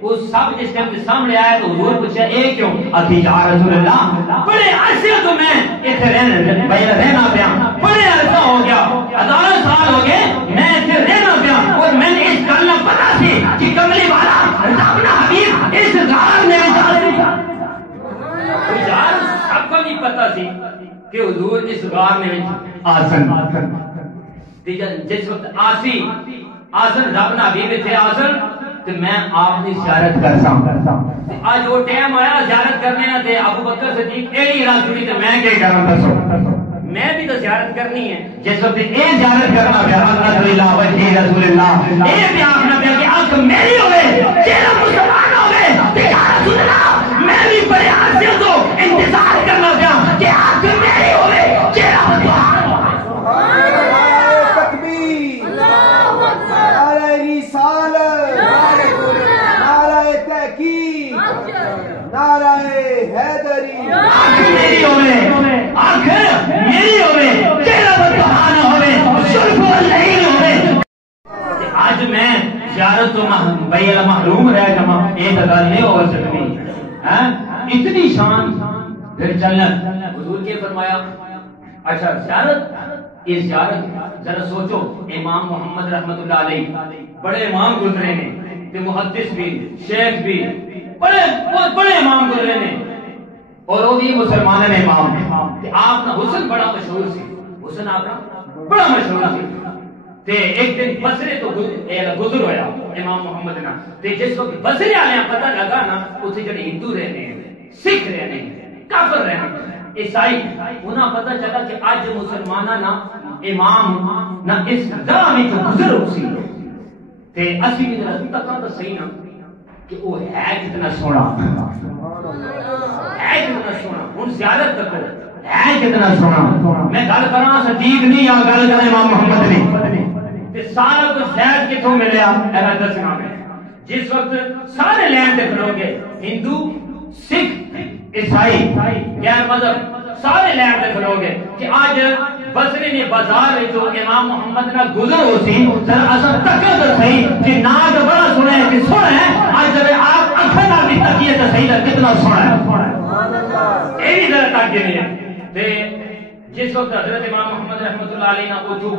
اس سب جس ٹائم کے سامنے آیا تو حضور پوچھا اے کیوں اتی یا رسول اللہ بڑے عرصے تو میں اتنے رہنا پیا بڑے عرصہ ہو گیا ہزاروں سال ہو گئے میں اتنے رہنا پیا اور میں نے اس گل نہ پتا سی کہ کملی والا اپنا حبیب اس غار میں یار سب کو نہیں پتا سی کہ حضور اس غار میں آسن جس وقت آسن رب نہ حبیب تھے آسن تو میں آپ کی زیارت کرتا ہوں آج وہ ٹائم آیا زیارت کرنے نہ تھے ابو بکر صدیق ایڑی راسولی تو میں کیا کروں دسو میں بھی تو زیارت کرنی ہے جس وقت اے زیارت کرنا پیا النظر الہ وجہ رسول اللہ اے بھی آخنا پیا کہ آنکھ میری ہوئے چہرہ مسلمان ہوئے یا رسول اللہ میں بھی بڑے عرصے تو انتظار کرنا پیا کہ آنکھ میری ہوئے چہرہ مسلمان نعرہ حیدری آنکھ میری ہوئے آنکھ میری ہوئے چہرہ بطحان ہوئے شرف واللہین ہوئے آج میں زیارت تو بیل محروم رہ جمع ایک گل نہیں ہو سکتی اتنی شان پھر چلنا حضور کے فرمایا اچھا زیارت یہ زیارت ذرا سوچو امام محمد رحمت اللہ علیہ بڑے امام گزرے ہیں کہ محدث بھی شیخ بھی بڑے بہت بڑے امام گزرے نے اور وہ بھی مسلمان نے امام کہ آپ کا حسن بڑا مشہور سی حسن آپ کا بڑا مشہور سی تے ایک دن بصرے تو گزر ہویا امام محمد نا تے جس وقت بصرے والے پتہ لگا نا اتنے جڑے ہندو رہنے ہیں سکھ رہنے ہیں کافر رہنے عیسائی انہاں پتہ چلا کہ آج مسلمانہ نا امام نا اس گاہ میں تو گزر ہو سی تے اسی بھی تکا تو صحیح نا کہ وہ ہے کتنا سونا ہے کتنا سونا ان زیادت تک ہے کتنا سونا میں گل کراں صدیق نہیں یا گل کراں امام محمد نہیں تے سارا تو زید کتوں ملیا ایسا دسنا میں جس وقت سارے لین تے کھلو گے ہندو سکھ عیسائی غیر مذہب سارے لین تے کھلو گے کہ آج بصری نے بازار جو امام محمد نہ گزر ہو سی سر اصل تک تو صحیح کہ ناگ بڑا سنا ہے کہ سنا ہے آج جب آپ اکھر نہ بھی تکیے تو صحیح ہے کتنا سنا ہے یہ بھی ذرا تاکہ نہیں ہے تے جس وقت حضرت امام محمد رحمت اللہ علیہ نے وہ جو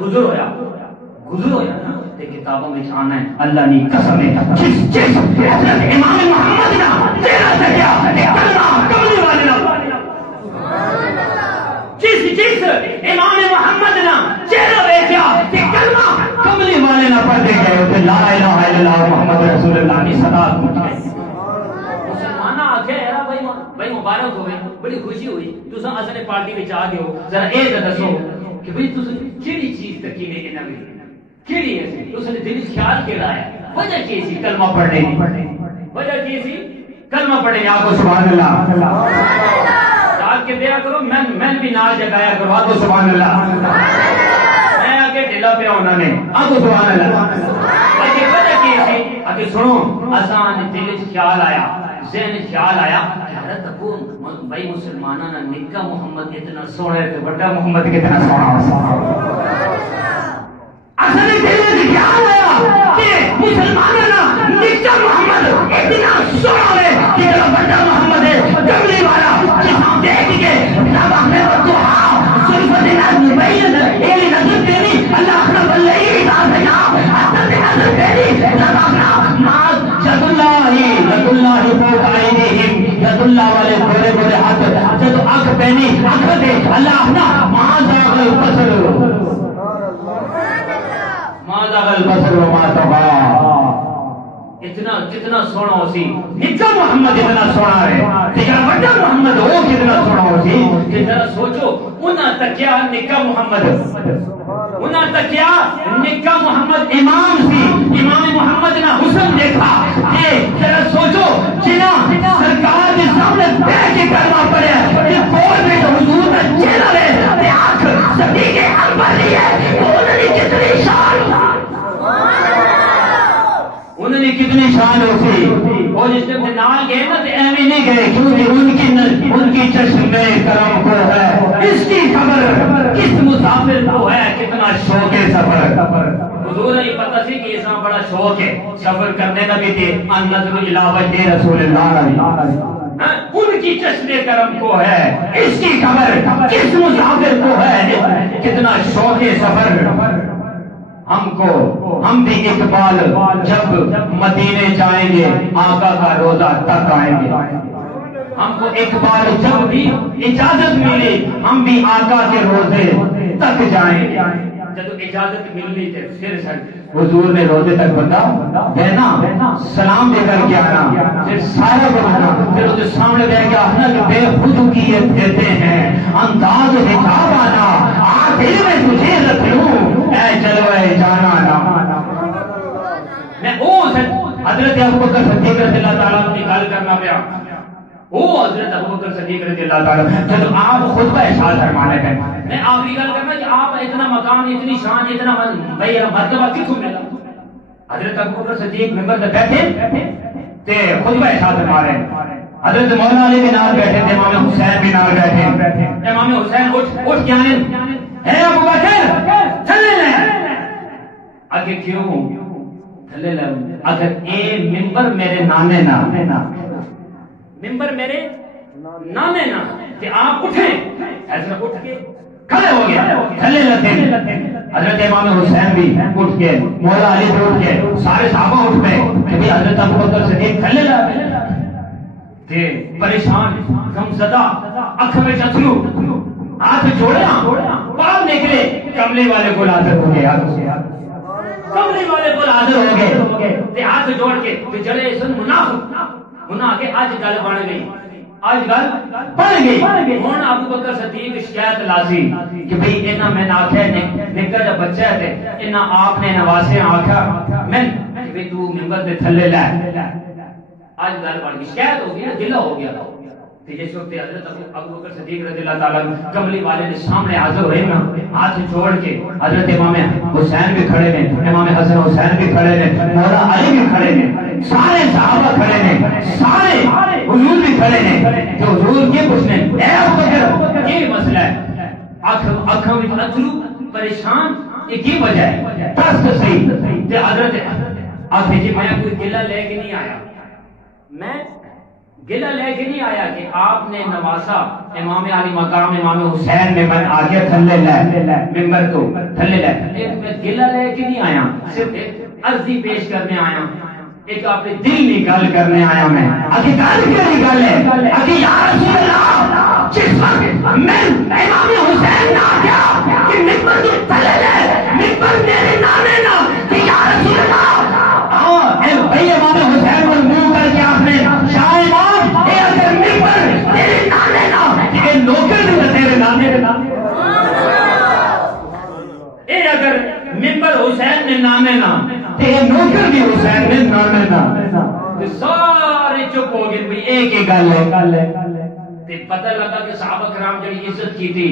گزر ہویا نا تے کتابوں میں آنا ہے اللہ نے قسم ہے جس حضرت امام محمد نا تیرا تکیا کلمہ کملی والے نا جس امام محمد نا چہرہ دیکھا کہ کلمہ کملی والے نہ پڑھ دے گئے تو لا الہ الا اللہ محمد رسول اللہ کی صدا پہنچ گئی مسلمانہ آکھے بھائی مبارک ہوئے بڑی خوشی ہوئی تو سن اصل پارٹی میں چاہ گئے ہو ذرا اے دسو کہ بھئی تو سن کیڑی چیز تکی میں کہ نہ کیڑی ہے تو سن دل خیال کیڑا ہے وجہ کی سی کلمہ پڑھنے کی وجہ کی سی کلمہ پڑھنے آپ کو سبحان اللہ کے دیا کرو میں بھی نال جگایا کرو آگو سبحان اللہ میں آگے ڈھلا پیا انہوں نے آگو سبحان اللہ آگے وجہ کی سی آگے سنو آسان دل خیال آیا ذہن خیال آیا حضرت ابو بھائی مسلمانوں نے نکا محمد اتنا سونا ہے تو بڑا محمد کتنا سونا ہو اصل دل میں خیال آیا کہ مسلمانوں نے نکا محمد اتنا سونا ہے کہ بڑا محمد ہے کملی والا جس ہم دیکھ کے جب ہمیں تو ہاں صرف دن مبین ایلی نظر تیری اللہ اکبر اللہ تعالی اصل نظر تیری جب اپنا ید اللہ فوق ایدیہم ید اللہ والے بڑے بڑے ہاتھ جب آنکھ پہنی آنکھ دے اللہ اپنا ما زاغ البصر وما طغى اتنا کتنا سونا ہو سی نکا محمد اتنا سونا ہے تیرا بڑا محمد ہو کتنا سونا ہو سی کہ ذرا سوچو انہاں تکیا نکا محمد انہاں تکیا نکا محمد امام سی امام محمد نے حسن دیکھا کہ ذرا سوچو جنا سرکار کے سامنے بیٹھ کے کرنا پڑے کہ کوئی بھی حضور کا چہرہ ہے تے آنکھ سبھی کے انبر لی ہے تو انہوں نے کتنی شان انہوں نے کتنی شان ہو سی وہ جس نے نال گئے نا تو ایویں نہیں گئے کیونکہ ان کی چشم کرم کو ہے اس کی خبر کس مسافر کو ہے کتنا شوق ہے سفر حضور نے پتہ سی کہ اتنا بڑا شوق ہے سفر کرنے کا بھی تھے ان نظر الی وجہ رسول اللہ ان کی چشم کرم کو ہے اس کی خبر کس مسافر کو ہے کتنا شوق ہے سفر ہم کو ہم بھی اقبال جب مدینے جائیں گے آقا کا روزہ تک آئیں گے ہم کو اقبال جب بھی اجازت ملی ہم بھی آقا کے روزے تک جائیں گے جب اجازت ملنی تھے پھر حضور نے روزے تک بتا دینا سلام دے کر کے آنا پھر سارا بتانا پھر اس سامنے دے کے آنا کہ بے خود کی یہ دیتے ہیں انداز حجاب آنا آخر میں تجھے رکھ لوں اے چلو اے جانا نا میں حضرت ابوبکر صدیق رضی اللہ تعالیٰ کی گل کرنا پیا وہ حضرت ابوبکر صدیق رضی اللہ تعالیٰ جب آپ خطبہ ارشاد فرمانے پہ میں آخری گل کرنا کہ آپ اتنا مقام اتنی شان اتنا بھائی مرتبہ کتوں ملا حضرت ابوبکر صدیق ممبر پہ بیٹھے تے خطبہ ارشاد فرما رہے ہیں حضرت مولانا علی بھی نال بیٹھے تھے امام حسین بھی نال بیٹھے امام حسین اٹھ کے آنے اے ابوبکر چلے لے آگے کیوں تھلے لے اگر اے ممبر میرے نانے نا ممبر میرے نانے نا کہ آپ اٹھیں ایسا اٹھ کے کھڑے ہو گیا تھلے لگے حضرت امام حسین بھی اٹھ کے مولا علی بھی اٹھ کے سارے صحابہ اٹھ پہ کہ حضرت ابوبکر صدیق تھلے لگے کہ پریشان غم زدہ اکھ میں چتھرو ہاتھ جوڑا باہر نکلے کملی والے کو حاضر ہو گئے کملی والے کو حاضر ہو گئے تے ہاتھ جوڑ کے تے جڑے سن منافق انہاں کے آج گل بن گئی آج گل بن گئی ہن ابوبکر صدیق شکایت لاسی کہ بھئی انہاں میں آکھیا نکا جا بچہ ہے تے انہاں آپ نے نواسے آکھیا میں کہ تو ممبر دے تھلے لے آج گل بن گئی شکایت ہو گئی دلہ ہو گیا جس وقت حضرت ابوبکر صدیق رضی اللہ تعالیٰ کملی والے کے سامنے حاضر ہوئے نا ہاتھ جوڑ کے حضرت امام حسین بھی کھڑے ہیں امام حسن حسین بھی کھڑے ہیں مولا علی بھی کھڑے ہیں سارے صحابہ کھڑے ہیں سارے حضور بھی کھڑے ہیں تو حضور یہ پوچھنے اے ابوبکر یہ مسئلہ ہے آنکھوں میں اترو پریشان یہ کی وجہ ہے دست صحیح کہ حضرت آخر جی میں کوئی گلہ لے کے نہیں آیا میں گلہ لے کے نہیں آیا کہ آپ نے نواسا امام علی مقام امام حسین میں میں آگے تھلے لے ممبر کو تھلے لے میں گلہ لے کے نہیں آیا صرف ایک عرضی پیش کرنے آیا ایک اپنے دل نکال کرنے آیا میں آگے گل کیا نکالے آگے یا رسول اللہ جس وقت میں امام حسین نہ آگیا کہ ممبر کو تھلے لے ممبر میرے نانے نا کہ یا رسول اللہ اے بھئی امام حسین کو منہ کر کے آپ نے شاہ امام اے اگر ممبر تیرے نانے نا کہ نوکر نہیں تیرے نانے اے اگر ممبر حسین نے نانے نا تے نوکر بھی حسین نے نانے نا سارے چپ ہو گئے بھئی ایک ہی گل ہے تے پتہ لگا کہ صحابہ کرام جڑی عزت کی تھی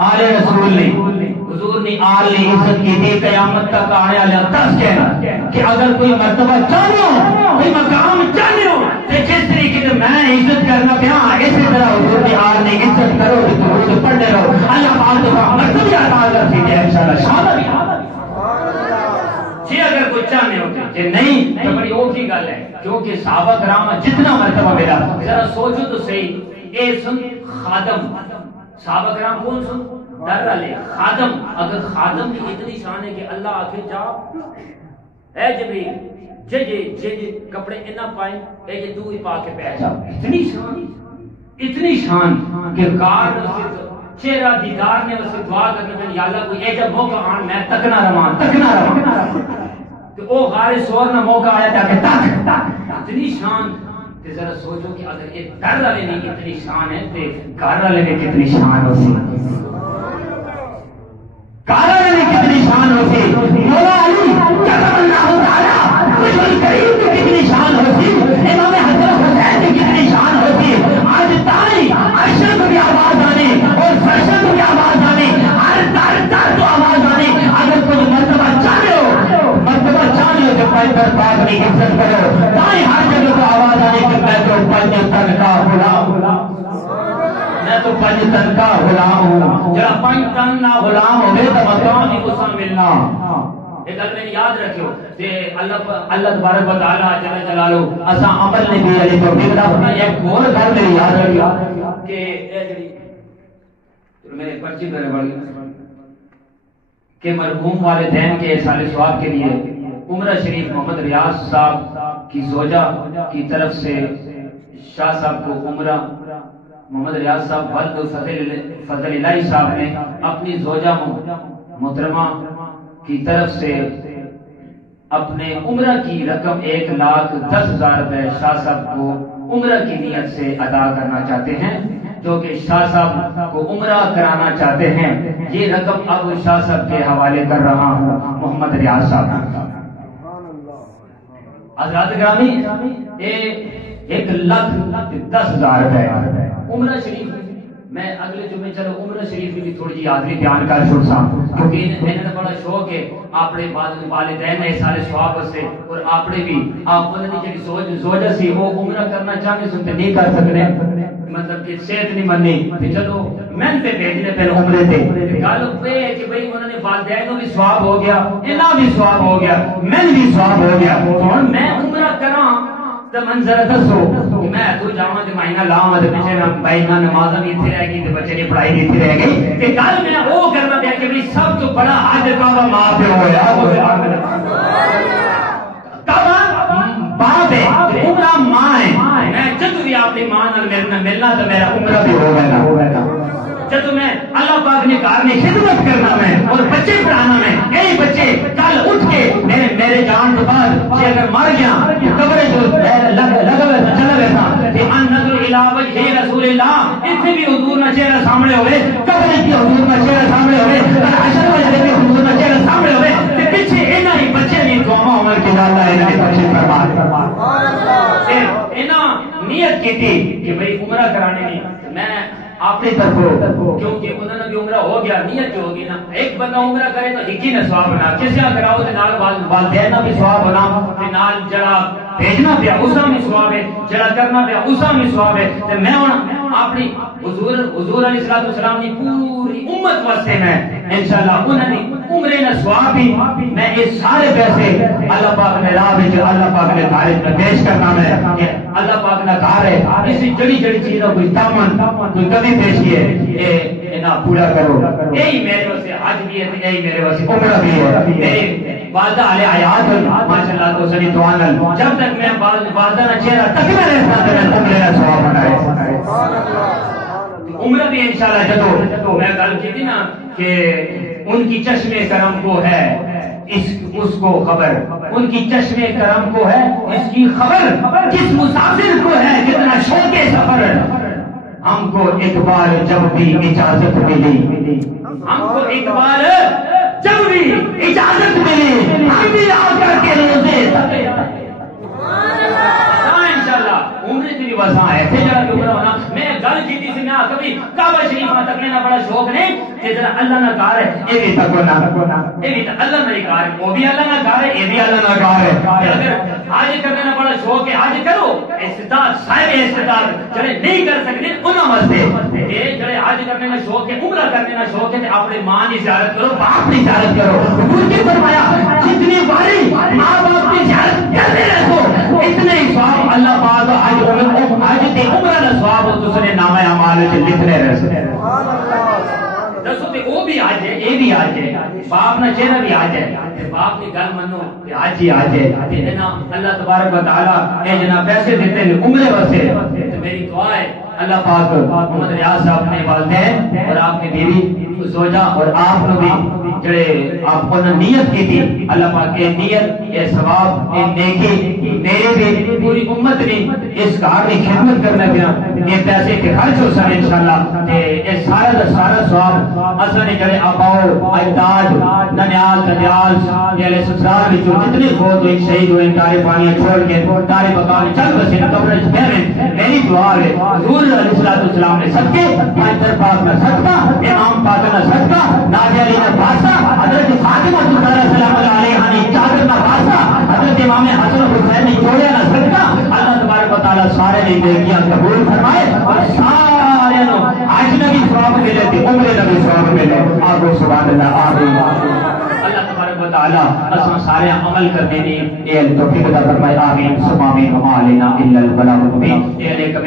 آل رسول نے حضور نے آل نے عزت کی تھی قیامت تک آنے والا دس کہنا کہ اگر کوئی مرتبہ چاہتے ہو کوئی مقام چاہتے ہو تو جس طریقے سے میں عزت کرنا پیا اسی طرح حضور نے آل نے عزت کرو تو پڑھنے رہو اللہ پاک کا مرتبہ عطا کر دیجیے انشاءاللہ شامل جی اگر کوئی چاہنے ہوتے کہ نہیں تو بڑی اوکھی گل ہے کیونکہ صحابہ کرام جتنا مرتبہ ملا ذرا سوچو تو صحیح اے سن خادم صحابہ کرام کون سن ڈر والے خادم اگر خادم کی اتنی شان ہے کہ اللہ آخر جا اے جبریل جے کپڑے اتنا پائیں اے جے تو ہی پا کے پہ جا اتنی شان کہ کار چہرہ دیدار نے اسے دعا کرنے میں یا اللہ کوئی ایجا موقع آن میں تکنا رواں تو او غار سور نہ موقع آیا تھا کہ تک اتنی شان کہ ذرا سوچو کہ اگر یہ ڈر والے نہیں اتنی شان ہے تو گھر والے میں کتنی شان ہو سی گھر والے میں کتنی شان ہو سی مولا علی کرم اللہ تعالی رسول کریم کی کتنی شان ہو سی امام حسن حسین کی کتنی شان ہو سی آج تاری اشرف کی آواز آنے اور فرشت کی آواز آنے ہر در تو آواز آنے اگر کوئی مرتبہ چاہے ہو جو پیغمبر پاک نے عزت کرو دائیں ہر جگہ کو آواز آنے کہ میں تو پنج تن کا غلام میں تو پنج تن کا غلام ہوں جب پنج تن نہ غلام ہوئے تو مقام ہی کو ملنا ایک گل میں یاد رکھو کہ اللہ تبارک و تعالی جل جلالہ اسا عمل نے بھی علی توفیق دا فرمایا ایک اور گل میں یاد رکھو کہ اے جڑی میرے پرچی کرے بڑی کہ مرحوم والدین کے سال ثواب کے لیے عمرہ شریف محمد ریاض صاحب کی زوجہ کی طرف سے شاہ صاحب کو عمرہ محمد ریاض صاحب ولد فضل الہی صاحب نے اپنی زوجہ محترمہ کی طرف سے اپنے عمرہ کی رقم 1,10,000 روپے شاہ صاحب کو عمرہ کی نیت سے ادا کرنا چاہتے ہیں جو کہ شاہ صاحب کو عمرہ کرانا چاہتے ہیں یہ رقم اب شاہ صاحب کے حوالے کر رہا ہوں محمد ریاض صاحب حضرات گرامی 1,10,000 روپے عمرہ شریف میں اگلے جمعے چلو عمرہ شریف کی تھوڑی جی حاضری بیان کر چھوڑا کیونکہ میں نے بڑا شوق ہے اپنے والدین نے سارے ثواب سے اور اپنے بھی آپ نے جڑی زوجہ سی وہ عمرہ کرنا چاہتے سنتے نہیں کر سکتے مطلب کہ صحت نہیں مننی کہ چلو میں تے بھیجنے پہلے عمرے تے گل پہ کہ بھئی انہوں نے والدین کو بھی ثواب ہو گیا انہاں بھی ثواب ہو گیا میں بھی ثواب ہو گیا ہن میں عمرہ کراں تے منظر دسو کہ میں تو جاواں تے مہینہ لاواں تے پیچھے میں بھائی میں نمازاں بھی ایتھے رہ گئی تے بچے دی پڑھائی بھی ایتھے رہ گئی تے گل میں او کرنا پیا کہ بھئی سب تو بڑا حج کعبہ ماں پیو ہویا باپ ہے عمرہ ماں ہے میں جب بھی اپنی ماں نال ملنا تو میرا عمرہ بھی ہوگا جب میں اللہ پاک نے کہا میں خدمت کرنا میں اور بچے پڑھانا میں کئی بچے کل اٹھ کے میرے جان کے بعد کہ اگر مر گیا قبر جو لگا ویسا چلا ویسا کہ ان نظر الہ وجہ رسول اللہ اتنے بھی حضور کا چہرہ سامنے ہوئے قبر کی حضور کا چہرہ سامنے ہوئے حشر وجہ بھی حضور کا چہرہ سامنے ہوئے کہ پیچھے انہاں ہی بچے بھی دعا عمر کے اللہ انہاں کے بچے فرما انہاں نیت کی تھی کہ بھئی عمرہ کرانے میں میں اپنی طرف کیونکہ انہوں نے بھی عمرہ ہو گیا نیت جو ہوگی نا ایک بندہ عمرہ کرے تو ایک ہی نے ثواب ہونا کسی کراؤ تو نال والدین بھی ثواب ہونا تے نال جڑا بھیجنا پیا اس میں ثواب ہے جڑا کرنا پیا اس میں ثواب ہے تے میں ہن اپنی حضور علیہ الصلوۃ والسلام کی پوری امت واسطے میں انشاءاللہ انہاں نے عمرے نہ ثواب بھی میں یہ سارے پیسے اللہ پاک نے راہ وچ اللہ پاک نے خارج میں پیش کرنا میں کہ اللہ پاک نے کہا ہے اس جڑی جڑی چیزوں کوئی دامن کوئی کمی پیشی ہے یہ انہاں پورا کرو یہی میرے واسطے حج بھی ہے یہی میرے واسطے عمرہ بھی ہے میرے والدہ علیہ حیات ماشاءاللہ تو سنی دعا نال جب تک میں والدہ کا چہرہ تکنا رہتا ہے عمرے کا ثواب بنائے عمرہ بھی انشاءاللہ جدو میں گل کی تھی نا کہ ان کی چشمے کرم کو ہے اس کو خبر ان کی چشمے کرم کو ہے اس کی خبر کس مسافر کو ہے کتنا شوق سفر ہم کو ایک بار جب بھی اجازت ملی ہم کو ایک بار جب بھی اجازت ملی ہم بھی آ کر کے روزے انشاءاللہ عمرے تیری وساں ہے تھے جا کے عمرہ ہونا میں گل کی تھی میں کبھی کعبہ شریف میں تکنے نہ بڑا شوق نہیں کہ جنا اللہ نہ کار ہے یہ بھی تکو نہ یہ بھی اللہ نہ کار ہے وہ بھی اللہ نہ کار ہے یہ بھی اللہ نہ کار ہے اگر حج کرنے نہ بڑا شوق ہے حج کرو استطاعت صاحب استطاعت جڑے نہیں کر سکتے انہاں واسطے یہ جڑے حج کرنے میں شوق ہے عمرہ کرنے میں شوق ہے تے اپنے ماں کی زیارت کرو باپ کی زیارت کرو حضور نے فرمایا جتنی باری ماں باپ کی زیارت کرتے رہو اتنے ہی ثواب اللہ پاک حج تے عمرہ دا ثواب تسنے نامہ اعمال وچ لکھنے رہے سبحان اللہ دسو تے وہ بھی آج ہے یہ بھی آج ہے باپ نہ چہرہ بھی آج ہے باپ کی گل منو کہ آج ہی آج ہے اتنا اللہ تبارک و تعالی اے جناب پیسے دیتے ہیں عمرے واسطے تو میری دعا ہے اللہ پاک محمد ریاض صاحب نے والدین اور آپ کی بیوی زوجہ اور آپ نے بھی جڑے آپ کو نیت کی تھی اللہ پاک کے نیت یہ ثواب یہ نیکی میرے بھی پوری امت نے اس کار کی خدمت کرنا پیا یہ پیسے کے خرچ ہو سارے انشاءاللہ تے یہ سارا دا سارا ثواب اصل نے جڑے آباؤ اجداد ننیال ددیال یہ سسرال وچ جتنے فوت ہوئے شہید ہوئے تارے پانی چھوڑ کے تارے بقا چل بسے قبر وچ پھیرے میری دعا ہے حضور علیہ السلام نے صدقے پانچ پاک میں صدقہ امام پاک کا صدقہ ناجی علی کا واسطہ حضرت فاطمہ سلام علیہ کی چادر کا واسطہ حضرت امام حسن حسین نے جوڑے کا صدقہ اللہ تبارک و تعالی سارے نے نیکیاں قبول فرمائے اور سارے نو حج میں بھی ثواب ملے تے عمرے میں بھی ثواب ملے آگو سبحان اللہ آمین اللہ تبارک و تعالی اساں سارے عمل کرنے دی اے توفیق عطا فرمائے آمین ثم آمین وما علینا الا البلاغ المبین